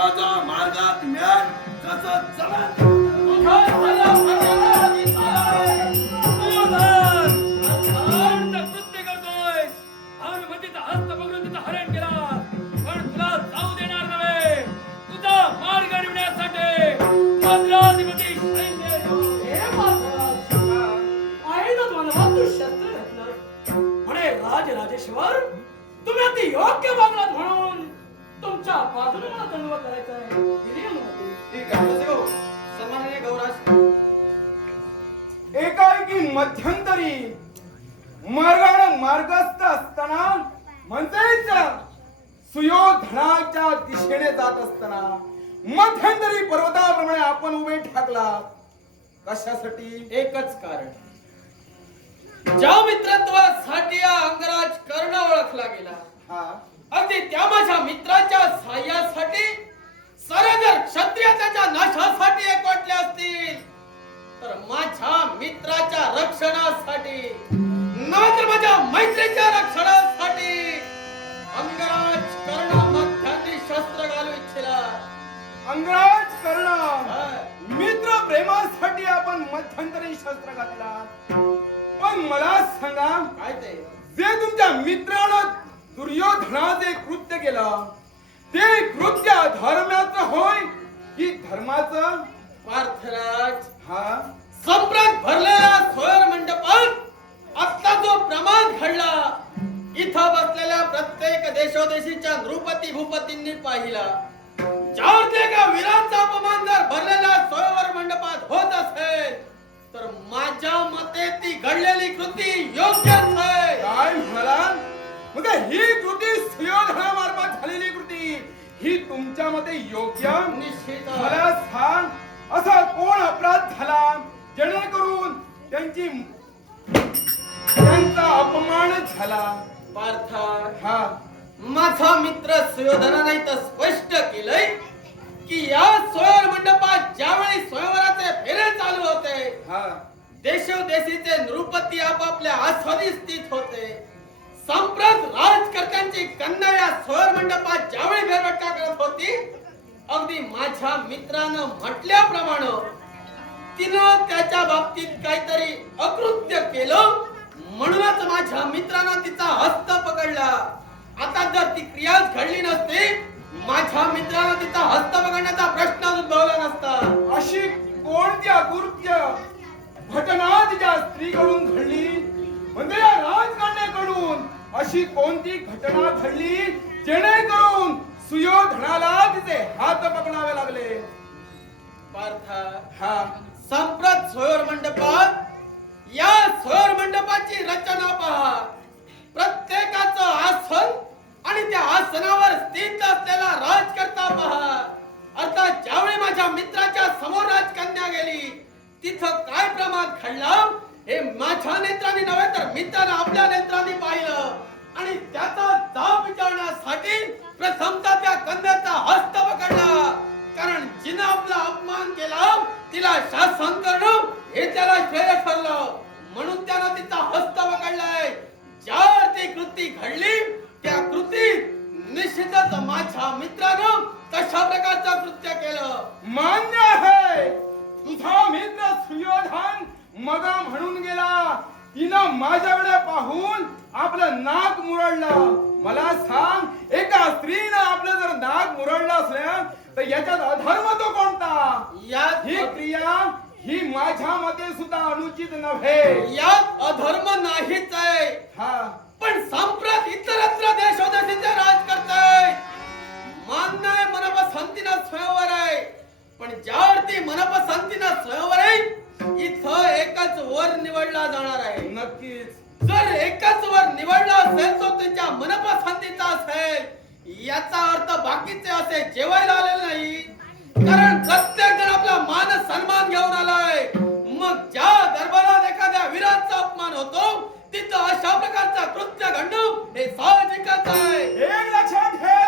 माझा मार्गात मिळाल तसं चला. राजेश्वर तुम्ही अति योग्य वागलात म्हणून तुमच्या बाजूने मला दंडवत करायचा आहे. ठीक आहे सन्माननीय गौराज. एकाएकी मध्यंतरी मार्गस्थ असताना म्हणजेच सुयोधनाच्या दिशेने जात असताना मध्यंतरी पर्वताप्रमाणे आपण उभे ठाकला. कशासाठी? एकच कारण, ज्या मित्रत्वासाठी अंगराज कर्ण ओळखला गेला, अगदी त्या माझ्या मित्राच्या सहाय्यासाठी सारे जर क्षत्रिय त्याच्या नाशासाठी एकवटले असतील तर माझ्या मित्राच्या रक्षणासाठी नव्हे माझ्या मैत्रीच्या रक्षणासाठी अंगराज कर्ण मध्यांनी शस्त्र घालू इच्छिला. अंगराज कर्ण मित्र प्रेमासाठी आपण मध्यंतरी शस्त्र घातला. पण मला सांगा, काय ते जे तुमच्या मित्रानं दुर्योधनाचे कृत्य केलं ते कृत्य धर्माचं होय की धर्माचं? पार्थराज, हा संप्रत भरलेल्या स्वयर मंडपात आता जो प्रमाद घडला इथं बसलेल्या प्रत्येक देशोदेशीच्या नृपती भूपतींनी पाहिला. ज्यावरती एका वीराचा अपमान जर भरलेल्या स्वयंवर मंडपात होत असेल तर माझ्या मते ती घडलेली कृती योग्यच आहे. काय म्हणाला? म्हणजे ही कृती सुयोधनामार्फत झालेली कृती ही तुमच्या मते योग्य? निश्चित. मला सांग, असा कोण अपराध झाला जेणेकरून त्यांचा अपमान झाला? पार्था, हा माझा मित्र सुयोधनाने तर स्पष्ट केलंय की या स्वयंवर मंडपात ज्यावेळी स्वयंवराचे फेरे चालू होते हा देशोदेशीचे नृपती आपापल्या आस्वादी स्थित होते. संप्रत राजकर्त्यांची कन्या या स्वयंवर मंडपात ज्यावेळी फेरफटका करत होती अगदी माझ्या मित्रानं म्हटल्याप्रमाणे तिनं त्याच्या बाबतीत काहीतरी अकृत्य केलं म्हणूनच माझ्या मित्रानं तिचा हस्त पकडला. आता जर ती क्रियाच घडली नसती माझ्या मित्रानं तिचा हस्त पकडण्याचा प्रश्न उद्भवला नसता. अशी कोणती अकृत्य घटना तिच्या स्त्रीकडून घडली? म्हणजे या राजकन्याकडून अशी कोणती घटना घडली जेणेकरून सुयोधनाला तिचे हात पकडावे लागले? पार्था, हा संप्रत स्वयंवर मंडपात या स्वयंवर मंडपाची रचना पहा. प्रत्येकाचं आसन आणि त्या आसनावर स्थित असलेला राजकर्ता पहा. अर्थात ज्यावेळी माझ्या मित्राच्या समोर राजकन्या गेली तिथं काय प्रमाद घडला हे माझ्या नेत्रांनी नव्हे तर मित्रानं आपल्या नेत्रांनी पाहिलं आणि त्याचा जाब विचारण्यासाठी प्रथमतः त्या कन्याचा हस्त पकडला. कारण जिनं आपला अपमान केला तिला शासन करणं हे त्याला श्रेय ठरलं म्हणून त्यानं तिचा हस्त पकडलाय. ज्यावर ती कृती घडली त्या कृतीत निश्चितच माझ्या मित्रानं तशा प्रकारचं कृत्य केलं. मान्य आहे. तुझा मित्र सुयोधन मगा म्हणून गेला. तिनं माझ्याकडे पाहून आपलं नाक मुरडलं. मला सांग, एका स्त्रीनं आपलं जर नाक मुरडलं असलं तर याच्यात अधर्म तो कोणता? ही क्रिया ही माझ्या मते सुद्धा अनुचित नव्हे. यात अधर्म नाहीच आहे. हा पण संप्रत इतरत्र देशोदेशीचे राज करताय. मान्य आहे मनपसंतीनं स्वयंवर आहे पण ज्यावरती मनपसंतीनं स्वयंवर आहे इथं एकच वर निवडला जाणार आहे. नक्कीच. जर एकच वर निवडला असेल तो त्यांच्या मनपसंतीचा असेल याचा अर्थ बाकीचे असे जेवायला आलेले नाही. कारण प्रत्येक जण आपला मान सन्मान घेऊन आलाय. मग ज्या दरबारात एखाद्या वीराचा अपमान होतो तिथं अशा प्रकारचा कृत्य घडणं हे साहजिकच आहे. एक लक्षात ठेव,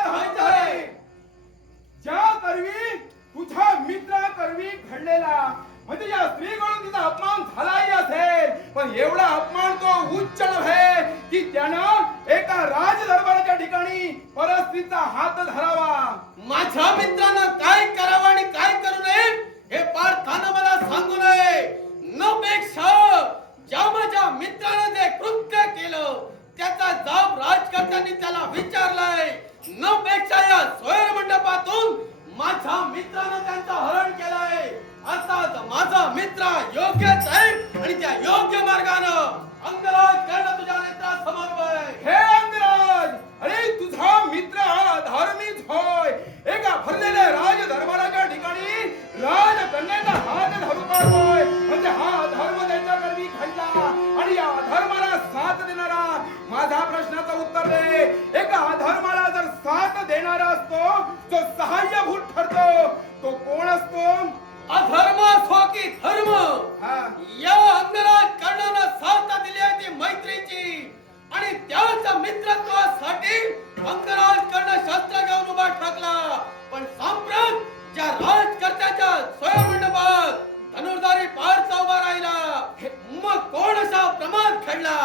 ज्या करवी तुझ्या मित्रा करवी घडलेला म्हणजे या स्त्रीकडून तिचा अपमान झालाही असेल, पण एवढा अपमान तो उच्च नव्हे की त्यानं एका राजदरबाराच्या ठिकाणी परस्त्रीचा हात धरावा. माझ्या मित्रानं काय करावं आणि काय करू नये हे पार्थानं मला सांगू नये. न पेक्षा ज्या माझ्या मित्रानं जे कृत्य केलं त्याचा जाब राजकर्त्यांनी त्याला विचारलाय. न पेक्षा या सोयर मंडपातून माझ्या मित्रानं त्यांचं हरण केलंय. अर्थात माझा मित्र योग्यच आहे आणि त्या योग्य मार्गानं अंगराज करणं तुझ्या नेत्रासमोर आहे. हे अंगराज, अरे तुझा मित्र हा धार्मिक होय. एका भरलेल्या राज दरबाराच्या ठिकाणी राजकन्याचा हात धरू पाडतोय, म्हणजे हा धर्म त्यांच्याकडे घडला आणि या धर्माला साथ देणारा. माझा प्रश्नाचं उत्तर दे. एका अधर्माला जर साथ देणारा असतो, जो सहाय्यभूत ठरतो, तो कोण असतो? अधर्म असो की धर्म, हा. या अंगराज कर्णानं साथ दिली आहे ती मैत्रीची आणि त्याच मित्रत्वासाठी अंगराज कर्ण शस्त्र घेऊन उभा ठाकला. पण सांप्रत ज्या राजकर्त्याच्या स्वयंमंडपात धनुर्धारी पार्थ उभा राहिला, मग कोण असा प्रमाद घडला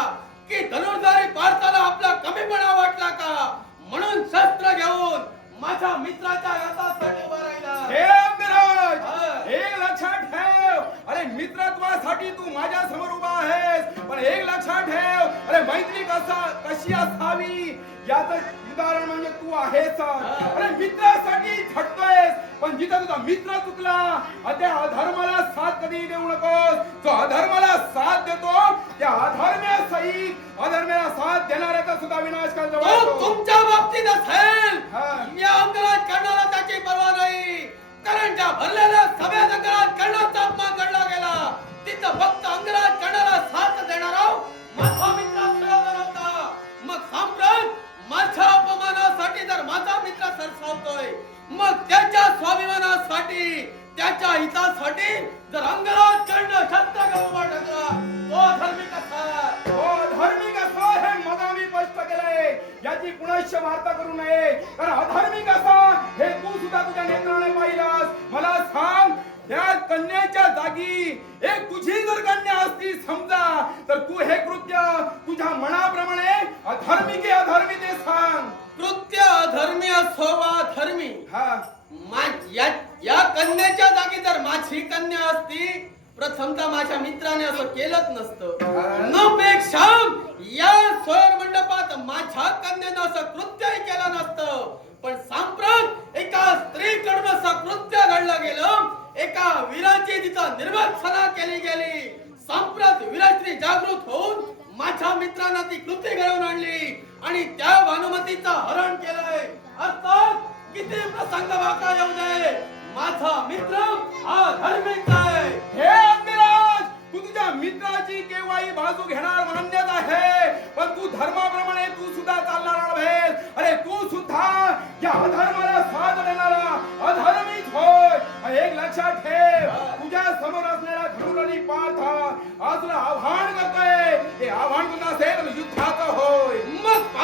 की धनुर्धारी पार्थाला आपला कमीपणा वाटला का म्हणून शस्त्र घेऊन माझ्या मित्राच्या रथासाठी उभा राहिला. हे अंगराज, हा. एक लक्षात ठेव. अरे मित्रत्वासाठी तू माझ्या समोर उभा आहेस, पण एक लक्षात ठेव, अरे मैत्री कशी असावी याचं उदाहरण म्हणजे तू आहेस. अरे मित्रासाठी झटतोयस, पण जिथं तुझा मित्र चुकला त्या अधर्माला साथ कधी देऊ नकोस. जो अधर्माला साथ देतो त्या अधर्म्याला साथ देणाऱ्याचा सुद्धा विनाश तो करतो. तुमच्या बाबतीत असेल. हा. या अंगराज कर्णाला त्याची पर्वा नाही, कारण ज्या भरलेल्या सभेत अंगराज कर्णाचा अपमान घडला गेला तिथं फक्त अंगराज कर्णाला साथ देणारा माझा मित्र सुयोधन होता. मग सांप्रत माझ्या अपमानासाठी जर माझा मित्र सरसावतोय, मग त्याच्या स्वाभिमानासाठी त्याच्या हितासाठी जर अंगराज कर्ण शस्त्र घेऊन उभा ठाकला, तो धर्मी कसा? हो धार्मिक असा हे मग मी स्पष्ट केलंय. याची पुनश्च वार्ता करू नये, कारण अधार्मिक असा हे तू सुद्धा तुझ्या नेत्राने पाहिलास. मला सांग, त्या कन्याच्या जागी एक तुझी जर कन्या असती समजा, तर तू हे कृत्य तुझ्या मनाप्रमाणे अधार्मिक आहे अधर्मी ते सांग. कृत्य अधर्मी असो वा धर्मी, हा. या कन्याच्या जागी जर माझी कन्या असती, प्रथमतः माझ्या मित्राने असं केलंच नसतं. न पेक्षा या सोयर मंडपात माझ्या कन्यानं असं कृत्यही केलं नसतं. पण सांप्रत एका स्त्रीकडून असं कृत्य घडलं गेलं, एका वीराची तिथं निर्वत्सना केली गेली. सांप्रत वीरश्री जागृत होऊन माझ्या मित्रांना ती कृती घडवून आणली आणि त्या भानुमतीचं हरण केलंय. अर्थात किती प्रसंग वाका येऊ दे, माझा मित्र हा धार्मिक आहे. हे अंगराज, तू तुझ्या मित्राची केव्हाही बाजू घेणार मान्यच आहे, पण तू धर्माप्रमाणे तू सुद्धा चालणार नव्हेस. अरे तू सुद्धा या अधर्माला साथ देणारा अधर्मीच होय. एक लक्षात ठेव, तुझ्या समोर असलेला धनुर्धारी पार्थ आज तुला आव्हान करतोय. हे आव्हान तुला असेल युद्धाचं होय. मग